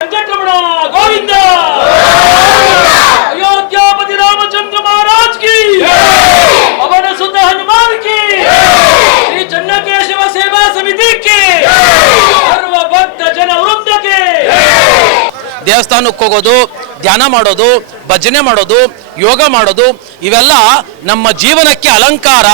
ವೆಂಕಟರಮಣ ಗೋವಿಂದ ಅಯೋಧ್ಯಾಪತಿ ರಾಮಚಂದ್ರ ಮಹಾರಾಜ್ ಕಿ ಅವನ ಸುತ ಹನುಮಾನ್ ಕಿ ಶ್ರೀ ಚನ್ನಕೇಶವ ಸೇವಾ ಸಮಿತಿ ಕಿ ಸರ್ವ ಭಕ್ತ ಜನ ವೃಂದಕ್ಕೆ ದೇವಸ್ಥಾನಕ್ಕೆ ಹೋಗೋದು ಧ್ಯಾನ ಮಾಡೋದು ಭಜನೆ ಮಾಡೋದು ಯೋಗ ಮಾಡೋದು ಇವೆಲ್ಲ ನಮ್ಮ ಜೀವನಕ್ಕೆ ಅಲಂಕಾರ.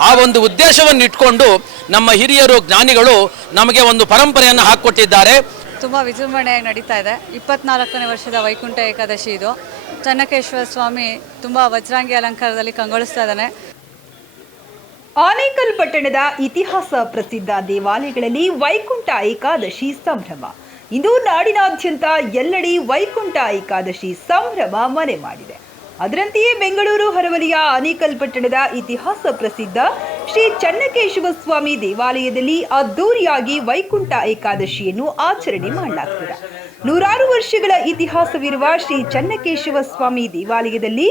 ಆ ಒಂದು ಉದ್ದೇಶವನ್ನು ಇಟ್ಕೊಂಡು ನಮ್ಮ ಹಿರಿಯರು ಜ್ಞಾನಿಗಳು ನಮಗೆ ಒಂದು ಪರಂಪರೆಯನ್ನು ಹಾಕ್ಕೊಟ್ಟಿದ್ದಾರೆ. ತುಂಬ ವಿಜೃಂಭಣೆಯಾಗಿ ನಡೀತಾ ಇದೆ. ಇಪ್ಪತ್ನಾಲ್ಕನೇ ವರ್ಷದ ವೈಕುಂಠ ಏಕಾದಶಿ ಇದು. ಚನ್ನಕೇಶ್ವರ ಸ್ವಾಮಿ ತುಂಬ ವಜ್ರಾಂಗಿ ಅಲಂಕಾರದಲ್ಲಿ ಕಂಗೊಳಿಸ್ತಾ ಇದ್ದಾನೆ. ಆನೇಕಲ್ ಪಟ್ಟಣದ ಇತಿಹಾಸ ಪ್ರಸಿದ್ಧ ದೇವಾಲಯಗಳಲ್ಲಿ ವೈಕುಂಠ ಏಕಾದಶಿ ಸಂಭ್ರಮ. ಇಂದು ನಾಡಿನಾದ್ಯಂತ ಎಲ್ಲೆಡೆ ವೈಕುಂಠ ಏಕಾದಶಿ ಸಂಭ್ರಮ ಮನೆ ಮಾಡಿದೆ. ಅದರಂತೆಯೇ ಬೆಂಗಳೂರು, ಹೊರವಲಿಯ ಆನೇಕಲ್ ಪಟ್ಟಣದ ಇತಿಹಾಸ ಪ್ರಸಿದ್ಧ ಶ್ರೀ ಚನ್ನಕೇಶವ ಸ್ವಾಮಿ ದೇವಾಲಯದಲ್ಲಿ ಅದ್ದೂರಿಯಾಗಿ ವೈಕುಂಠ ಏಕಾದಶಿಯನ್ನು ಆಚರಣೆ ಮಾಡಲಾಗ್ತದೆ. ನೂರಾರು ವರ್ಷಗಳ ಇತಿಹಾಸವಿರುವ ಶ್ರೀ ಚನ್ನಕೇಶವ ಸ್ವಾಮಿ ದೇವಾಲಯದಲ್ಲಿ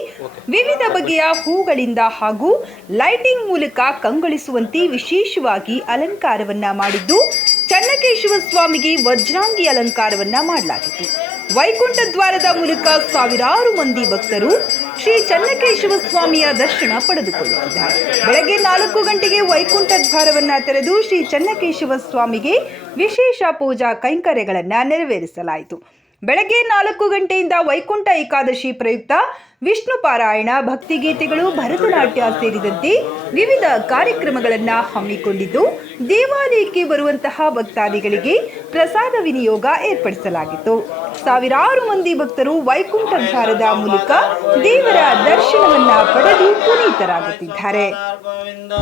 ವಿವಿಧ ಬಗೆಯ ಹೂಗಳಿಂದ ಹಾಗೂ ಲೈಟಿಂಗ್ ಮೂಲಕ ಕಂಗೊಳಿಸುವಂತೆ ವಿಶೇಷವಾಗಿ ಅಲಂಕಾರವನ್ನ ಮಾಡಿದ್ದು ಚನ್ನಕೇಶವ ಸ್ವಾಮಿಗೆ ವಜ್ರಾಂಗಿ ಅಲಂಕಾರವನ್ನ ಮಾಡಲಾಗಿತ್ತು. ವೈಕುಂಠ ದ್ವಾರದ ಮೂಲಕ ಸಾವಿರಾರು ಮಂದಿ ಭಕ್ತರು ಶ್ರೀ ಚನ್ನಕೇಶವ ಸ್ವಾಮಿಯ ದರ್ಶನ ಪಡೆದುಕೊಳ್ಳುತ್ತಿದ್ದಾರೆ. ಬೆಳಗ್ಗೆ ನಾಲ್ಕು ಗಂಟೆಗೆ ವೈಕುಂಠ ದ್ವಾರವನ್ನ ತೆರೆದು ಶ್ರೀ ಚನ್ನಕೇಶವ ಸ್ವಾಮಿಗೆ ವಿಶೇಷ ಪೂಜಾ ಕೈಂಕರ್ಯಗಳನ್ನ ನೆರವೇರಿಸಲಾಯಿತು. ಬೆಳಗ್ಗೆ ನಾಲ್ಕು ಗಂಟೆಯಿಂದ ವೈಕುಂಠ ಏಕಾದಶಿ ಪ್ರಯುಕ್ತ ವಿಷ್ಣು ಪಾರಾಯಣ ಭಕ್ತಿಗೀತೆಗಳು ಭರತನಾಟ್ಯ ಸೇರಿದಂತೆ ವಿವಿಧ ಕಾರ್ಯಕ್ರಮಗಳನ್ನು ಹಮ್ಮಿಕೊಂಡಿದ್ದು, ದೇವಾಲಯಕ್ಕೆ ಬರುವಂತಹ ಭಕ್ತಾದಿಗಳಿಗೆ ಪ್ರಸಾದ ವಿನಿಯೋಗ ಏರ್ಪಡಿಸಲಾಗಿತ್ತು. ಸಾವಿರಾರು ಮಂದಿ ಭಕ್ತರು ವೈಕುಂಠ ಧಾರದ ಮೂಲಕ ದೇವರ ದರ್ಶನವನ್ನ ಪಡೆದು ಪುನೀತರಾಗುತ್ತಿದ್ದಾರೆ. ಗೋವಿಂದ.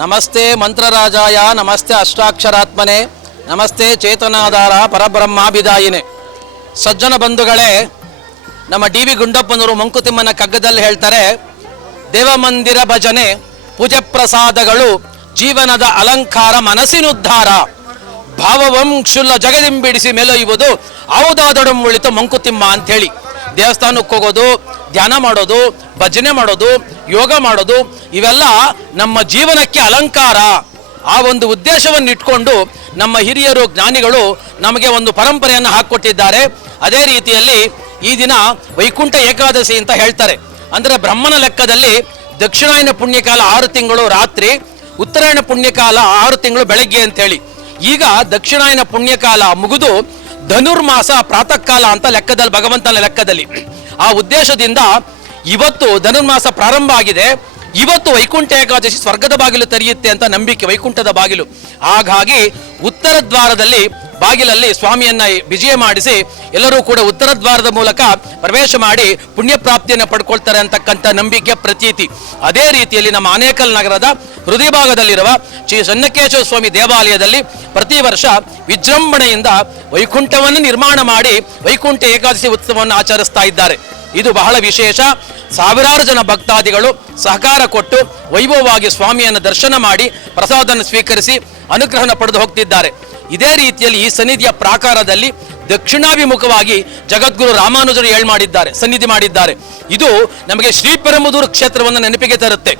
ನಮಸ್ತೆ ಮಂತ್ರರಾಜಾಯ, ನಮಸ್ತೆ ಅಷ್ಟಾಕ್ಷರಾತ್ಮನೆ, ನಮಸ್ತೆ ಚೇತನಾಧಾರ ಪರಬ್ರಹ್ಮಾಭಿದಾಯಿನೆ. ಸಜ್ಜನ ಬಂಧುಗಳೇ, ನಮ್ಮ ಡಿ ವಿ ಗುಂಡಪ್ಪನವರು ಮಂಕುತಿಮ್ಮನ ಕಗ್ಗದಲ್ಲಿ ಹೇಳ್ತಾರೆ, ದೇವಮಂದಿರ ಭಜನೆ, ಪೂಜೆ ಪ್ರಸಾದಗಳು, ಜೀವನದ ಅಲಂಕಾರ ಮನಸ್ಸಿನುದ್ಧಾರ. ಭಾವವಂಶುಲ್ಲ ಜಗದಿಂಬಿಡಿಸಿ ಮೇಲೊಯ್ಯುವುದು ಹೌದಾದಡು ಉಳಿತು ಮಂಕುತಿಮ್ಮ ಅಂಥೇಳಿ. ದೇವಸ್ಥಾನಕ್ಕೆ ಹೋಗೋದು, ಧ್ಯಾನ ಮಾಡೋದು, ಭಜನೆ ಮಾಡೋದು ಯೋಗ ಮಾಡೋದು ಇವೆಲ್ಲ ನಮ್ಮ ಜೀವನಕ್ಕೆ ಅಲಂಕಾರ. ಆ ಒಂದು ಉದ್ದೇಶವನ್ನು ಇಟ್ಕೊಂಡು ನಮ್ಮ ಹಿರಿಯರು, ಜ್ಞಾನಿಗಳು ನಮಗೆ ಒಂದು ಪರಂಪರೆಯನ್ನು ಹಾಕ್ಕೊಟ್ಟಿದ್ದಾರೆ ಅದೇ ರೀತಿಯಲ್ಲಿ ಈ ದಿನ ವೈಕುಂಠ ಏಕಾದಶಿ ಅಂತ ಹೇಳ್ತಾರೆ. ಅಂದರೆ ಬ್ರಹ್ಮನ ಲೆಕ್ಕದಲ್ಲಿ ದಕ್ಷಿಣಾಯನ ಪುಣ್ಯಕಾಲ ಆರು ತಿಂಗಳು ರಾತ್ರಿ, ಉತ್ತರಾಯಣ ಪುಣ್ಯಕಾಲ ಆರು ತಿಂಗಳು ಬೆಳಗ್ಗೆ ಅಂತೇಳಿ. ಈಗ ದಕ್ಷಿಣಾಯನ ಪುಣ್ಯಕಾಲ ಮುಗಿದು ಧನುರ್ಮಾಸ ಪ್ರಾತಃ ಕಾಲ ಅಂತ ಲೆಕ್ಕದಲ್ಲಿ, ಭಗವಂತನ ಲೆಕ್ಕದಲ್ಲಿ. ಆ ಉದ್ದೇಶದಿಂದ ಇವತ್ತು ಧನುರ್ಮಾಸ ಪ್ರಾರಂಭ ಆಗಿದೆ. ಇವತ್ತು ವೈಕುಂಠ ಏಕಾದಶಿ ಸ್ವರ್ಗದ ಬಾಗಿಲು ತೆರೆಯುತ್ತೆ ಅಂತ ನಂಬಿಕೆ ವೈಕುಂಠದ ಬಾಗಿಲು. ಹಾಗಾಗಿ ಉತ್ತರ ದ್ವಾರದಲ್ಲಿ ಬಾಗಿಲಲ್ಲಿ ಸ್ವಾಮಿಯನ್ನ ವಿಜಯ ಮಾಡಿಸಿ ಎಲ್ಲರೂ ಕೂಡ ಉತ್ತರ ದ್ವಾರದ ಮೂಲಕ ಪ್ರವೇಶ ಮಾಡಿ ಪುಣ್ಯ ಪ್ರಾಪ್ತಿಯನ್ನು ಪಡ್ಕೊಳ್ತಾರೆ ಅಂತಕ್ಕಂಥ ನಂಬಿಕೆ ಪ್ರತೀತಿ. ಅದೇ ರೀತಿಯಲ್ಲಿ ನಮ್ಮ ಆನೇಕಲ್ ನಗರದ ಹೃದಯ ಭಾಗದಲ್ಲಿರುವ ಶ್ರೀ ಚನ್ನಕೇಶವ ಸ್ವಾಮಿ ದೇವಾಲಯದಲ್ಲಿ ಪ್ರತಿ ವರ್ಷ ವಿಜೃಂಭಣೆಯಿಂದ ವೈಕುಂಠವನ್ನು ನಿರ್ಮಾಣ ಮಾಡಿ ವೈಕುಂಠ ಏಕಾದಶಿ ಉತ್ಸವವನ್ನು ಆಚರಿಸ್ತಾ ಇದ್ದಾರೆ. ಇದು ಬಹಳ ವಿಶೇಷ. ಸಾವಿರಾರು ಜನ ಭಕ್ತಾದಿಗಳು ಸಹಕಾರ ಕೊಟ್ಟು ವೈಭವವಾಗಿ ಸ್ವಾಮಿಯನ್ನು ದರ್ಶನ ಮಾಡಿ ಪ್ರಸಾದವನ್ನು ಸ್ವೀಕರಿಸಿ ಅನುಗ್ರಹನ ಪಡೆದು ಹೋಗ್ತಿದ್ದಾರೆ. ಇದೇ ರೀತಿಯಲ್ಲಿ ಈ ಸನ್ನಿಧಿಯ ಪ್ರಾಕಾರದಲ್ಲಿ ದಕ್ಷಿಣಾಭಿಮುಖವಾಗಿ ಜಗದ್ಗುರು ರಾಮಾನುಜರು ಹೇಳಿ ಮಾಡಿದ್ದಾರೆ, ಸನ್ನಿಧಿ ಮಾಡಿದ್ದಾರೆ. ಇದು ನಮಗೆ ಶ್ರೀಪೆರಮುದೂರು ಕ್ಷೇತ್ರವನ್ನು ನೆನಪಿಗೆ ತರುತ್ತೆ.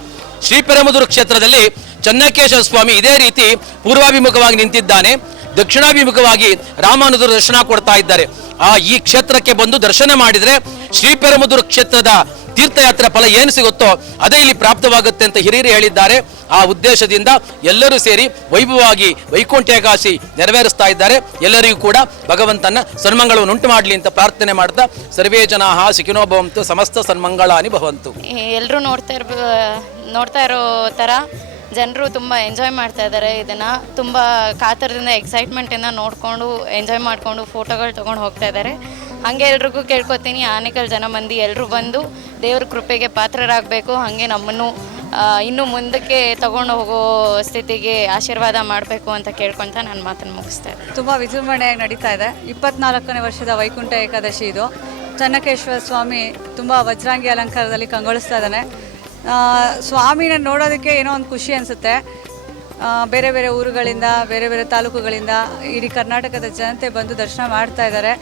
ಶ್ರೀಪೆರಮುದೂರು ಕ್ಷೇತ್ರದಲ್ಲಿ ಚನ್ನಕೇಶವ ಸ್ವಾಮಿ ಇದೇ ರೀತಿ ಪೂರ್ವಾಭಿಮುಖವಾಗಿ ನಿಂತಿದ್ದಾನೆ. ದಕ್ಷಿಣಾಭಿಮುಖವಾಗಿ ರಾಮಾನುಜರು ದರ್ಶನ ಕೊಡ್ತಾ ಇದ್ದಾರೆ. ಆ ಈ ಕ್ಷೇತ್ರಕ್ಕೆ ಬಂದು ದರ್ಶನ ಮಾಡಿದ್ರೆ ಶ್ರೀಪೆರಮುದೂರು ಕ್ಷೇತ್ರದ ತೀರ್ಥಯಾತ್ರೆ ಫಲ ಏನು ಸಿಗುತ್ತೋ ಅದೇ ಇಲ್ಲಿ ಪ್ರಾಪ್ತವಾಗುತ್ತೆ ಅಂತ ಹಿರಿಯರು ಹೇಳಿದ್ದಾರೆ. ಆ ಉದ್ದೇಶದಿಂದ ಎಲ್ಲರೂ ಸೇರಿ ವೈಭವವಾಗಿ ವೈಕುಂಠ ಏಕಾಶಿ ನೆರವೇರಿಸ್ತಾ ಇದ್ದಾರೆ. ಎಲ್ಲರಿಗೂ ಕೂಡ ಭಗವಂತನ ಸನ್ಮಂಗಳವನ್ನು ಉಂಟು ಮಾಡಲಿ ಅಂತ ಪ್ರಾರ್ಥನೆ ಮಾಡ್ತಾ ಸರ್ವೇ ಜನಾ ಸಿಖಿನೋ ಭವಂತು ಸಮಸ್ತ ಸನ್ಮಂಗಳ ಅನಿಭವಂತು ಎಲ್ಲರೂ ನೋಡ್ತಾ ನೋಡ್ತಾ ಇರೋ ತರ ಜನರು ತುಂಬ ಎಂಜಾಯ್ ಮಾಡ್ತಾ ಇದ್ದಾರೆ ಇದನ್ನ. ತುಂಬ ಕಾತರದಿಂದ ಎಕ್ಸೈಟ್ಮೆಂಟಿಂದ ನೋಡ್ಕೊಂಡು ಎಂಜಾಯ್ ಮಾಡ್ಕೊಂಡು ಫೋಟೋಗಳು ತಗೊಂಡು ಹೋಗ್ತಾ ಇದ್ದಾರೆ. ಹಾಗೆ ಎಲ್ರಿಗೂ ಕೇಳ್ಕೊತೀನಿ. ಆನೇಕಲ್ ಜನ ಮಂದಿ ಎಲ್ಲರೂ ಬಂದು ದೇವ್ರ ಕೃಪೆಗೆ ಪಾತ್ರರಾಗಬೇಕು. ಹಾಗೆ ನಮ್ಮನ್ನು ಇನ್ನೂ ಮುಂದಕ್ಕೆ ತಗೊಂಡು ಹೋಗೋ ಸ್ಥಿತಿಗೆ ಆಶೀರ್ವಾದ ಮಾಡಬೇಕು ಅಂತ ಕೇಳ್ಕೊಂತ ನಾನು ಮಾತನ್ನು ಮುಗಿಸ್ತಾ ತುಂಬ ವಿಜೃಂಭಣೆಯಾಗಿ ನಡೀತಾ ಇದೆ. ಇಪ್ಪತ್ನಾಲ್ಕನೇ ವರ್ಷದ ವೈಕುಂಠ ಏಕಾದಶಿ ಇದು. ಚನ್ನಕೇಶ್ವರ ಸ್ವಾಮಿ ತುಂಬ ವಜ್ರಾಂಗಿ ಅಲಂಕಾರದಲ್ಲಿ ಕಂಗೊಳಿಸ್ತಾ ಇದ್ದಾನೆ. ಸ್ವಾಮಿನ ನೋಡೋದಕ್ಕೆ ಏನೋ ಒಂದು ಖುಷಿ ಅನಿಸುತ್ತೆ. ಬೇರೆ ಬೇರೆ ಊರುಗಳಿಂದ, ಬೇರೆ ಬೇರೆ ತಾಲೂಕುಗಳಿಂದ ಇಡೀ ಕರ್ನಾಟಕದ ಜನತೆ ಬಂದು ದರ್ಶನ ಮಾಡ್ತಾ ಇದ್ದಾರೆ.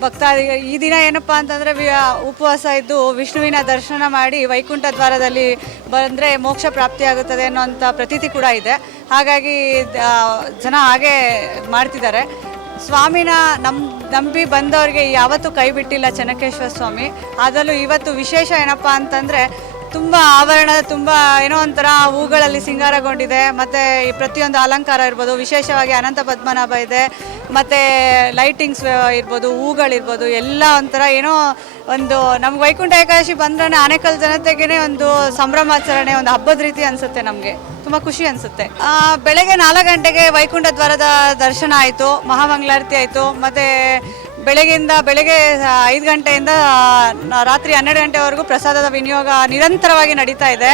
ಭಕ್ತಾದಿ ಈ ದಿನ ಏನಪ್ಪ ಅಂತಂದರೆ ಉಪವಾಸ ಇದ್ದು ವಿಷ್ಣುವಿನ ದರ್ಶನ ಮಾಡಿ ವೈಕುಂಠ ದ್ವಾರದಲ್ಲಿ ಬಂದರೆ ಮೋಕ್ಷ ಪ್ರಾಪ್ತಿಯಾಗುತ್ತದೆ ಅನ್ನೋಂಥ ಪ್ರತೀತಿ ಕೂಡ ಇದೆ. ಹಾಗಾಗಿ ಜನ ಹಾಗೆ ಮಾಡ್ತಿದ್ದಾರೆ. ಸ್ವಾಮಿನ ನಮ್, ನಂಬಿ ಬಂದವರಿಗೆ ಯಾವತ್ತೂ ಕೈ ಬಿಟ್ಟಿಲ್ಲ ಚೆನ್ನಕೇಶ್ವರ ಸ್ವಾಮಿ. ಅದರಲ್ಲೂ ಇವತ್ತು ವಿಶೇಷ ಏನಪ್ಪ ಅಂತಂದರೆ ತುಂಬ ಆಭರಣ ತುಂಬ ಏನೋ ಒಂಥರ ಹೂಗಳಲ್ಲಿ ಸಿಂಗಾರಗೊಂಡಿದೆ. ಮತ್ತು ಈ ಪ್ರತಿಯೊಂದು ಅಲಂಕಾರ ಇರ್ಬೋದು, ವಿಶೇಷವಾಗಿ ಅನಂತ ಪದ್ಮನಾಭ ಇದೆ. ಮತ್ತು ಲೈಟಿಂಗ್ಸ್ ಇರ್ಬೋದು, ಹೂಗಳಿರ್ಬೋದು, ಎಲ್ಲ ಒಂಥರ ಏನೋ ಒಂದು ನಮ್ಗೆ ವೈಕುಂಠ ಏಕಾದಶಿ ಬಂದ್ರೆ ಆನೇಕಲ್ ಜನತೆಗೇ ಒಂದು ಸಂಭ್ರಮಾಚರಣೆ, ಒಂದು ಹಬ್ಬದ ರೀತಿ ಅನಿಸುತ್ತೆ ನಮಗೆ. ತುಂಬ ಖುಷಿ ಅನಿಸುತ್ತೆ. ಬೆಳಗ್ಗೆ ನಾಲ್ಕು ಗಂಟೆಗೆ ವೈಕುಂಠ ದ್ವಾರದ ದರ್ಶನ ಆಯಿತು, ಮಹಾಮಂಗಳಾರತಿ ಆಯಿತು, ಮತ್ತು ಬೆಳಗ್ಗೆಯಿಂದ ಬೆಳಗ್ಗೆ ಐದು ಗಂಟೆಯಿಂದ ರಾತ್ರಿ ಹನ್ನೆರಡು ಗಂಟೆವರೆಗೂ ಪ್ರಸಾದದ ವಿನಿಯೋಗ ನಿರಂತರವಾಗಿ ನಡೀತಾ ಇದೆ.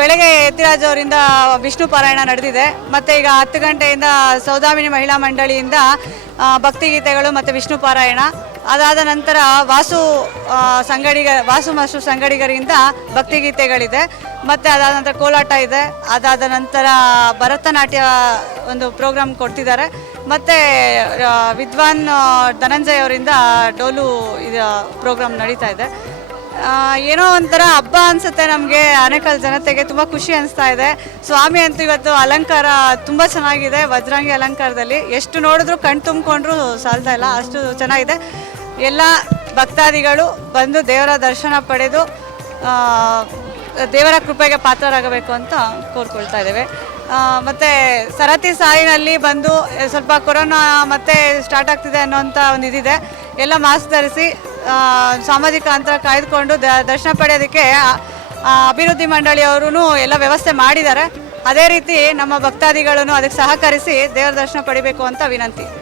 ಬೆಳಗ್ಗೆ ಯತಿರಾಜ್ ಅವರಿಂದ ವಿಷ್ಣು ಪಾರಾಯಣ ನಡೆದಿದೆ. ಮತ್ತು ಈಗ ಹತ್ತು ಗಂಟೆಯಿಂದ ಸೌದಾಮಿನಿ ಮಹಿಳಾ ಮಂಡಳಿಯಿಂದ ಭಕ್ತಿಗೀತೆಗಳು ಮತ್ತು ವಿಷ್ಣು ಪಾರಾಯಣ. ಅದಾದ ನಂತರ ವಾಸು ಸಂಗಡಿಗ, ವಾಸು ಮಾಸು ಸಂಗಡಿಗರಿಂದ ಭಕ್ತಿಗೀತೆಗಳಿದೆ. ಮತ್ತು ಅದಾದ ನಂತರ ಕೋಲಾಟ ಇದೆ. ಅದಾದ ನಂತರ ಭರತನಾಟ್ಯ ಒಂದು ಪ್ರೋಗ್ರಾಮ್ ಕೊಡ್ತಿದ್ದಾರೆ. ಮತ್ತು ವಿದ್ವಾನ್ ಧನಂಜಯ್ ಅವರಿಂದ ಡೋಲು ಇದು ಪ್ರೋಗ್ರಾಮ್ ನಡೀತಾ ಇದೆ. ಏನೋ ಒಂಥರ ಹಬ್ಬ ಅನಿಸುತ್ತೆ ನಮಗೆ, ಆನೇಕಲ್ ಜನತೆಗೆ ತುಂಬ ಖುಷಿ ಅನಿಸ್ತಾ ಇದೆ. ಸ್ವಾಮಿ ಅಂತೂ ಇವತ್ತು ಅಲಂಕಾರ ತುಂಬ ಚೆನ್ನಾಗಿದೆ, ವಜ್ರಾಂಗಿ ಅಲಂಕಾರದಲ್ಲಿ. ಎಷ್ಟು ನೋಡಿದ್ರು ಕಣ್ ತುಂಬಿಕೊಂಡ್ರು ಸಾಲ್ತಾ ಇಲ್ಲ, ಅಷ್ಟು ಚೆನ್ನಾಗಿದೆ. ಎಲ್ಲ ಭಕ್ತಾದಿಗಳು ಬಂದು ದೇವರ ದರ್ಶನ ಪಡೆದು ದೇವರ ಕೃಪೆಗೆ ಪಾತ್ರರಾಗಬೇಕು ಅಂತ ಕೋರ್ಕೊಳ್ತಾ ಇದ್ದೇವೆ. ಮತ್ತು ಸರತಿ ಸಾಲಿನಲ್ಲಿ ಬಂದು ಸ್ವಲ್ಪ ಕೊರೋನಾ ಮತ್ತೆ ಸ್ಟಾರ್ಟ್ ಆಗ್ತಿದೆ ಅನ್ನೋಂಥ ಒಂದು ಇದಿದೆ ಎಲ್ಲ ಮಾಸ್ಕ್ ಧರಿಸಿ ಸಾಮಾಜಿಕ ಅಂತರ ಕಾಯ್ದುಕೊಂಡು ದ- ದರ್ಶನ ಪಡೆಯೋದಕ್ಕೆ ಅಭಿವೃದ್ಧಿ ಮಂಡಳಿಯವರು ಎಲ್ಲ ವ್ಯವಸ್ಥೆ ಮಾಡಿದ್ದಾರೆ. ಅದೇ ರೀತಿ ನಮ್ಮ ಭಕ್ತಾದಿಗಳನ್ನು ಅದಕ್ಕೆ ಸಹಕರಿಸಿ ದೇವರ ದರ್ಶನ ಪಡಿಬೇಕು ಅಂತ ವಿನಂತಿ.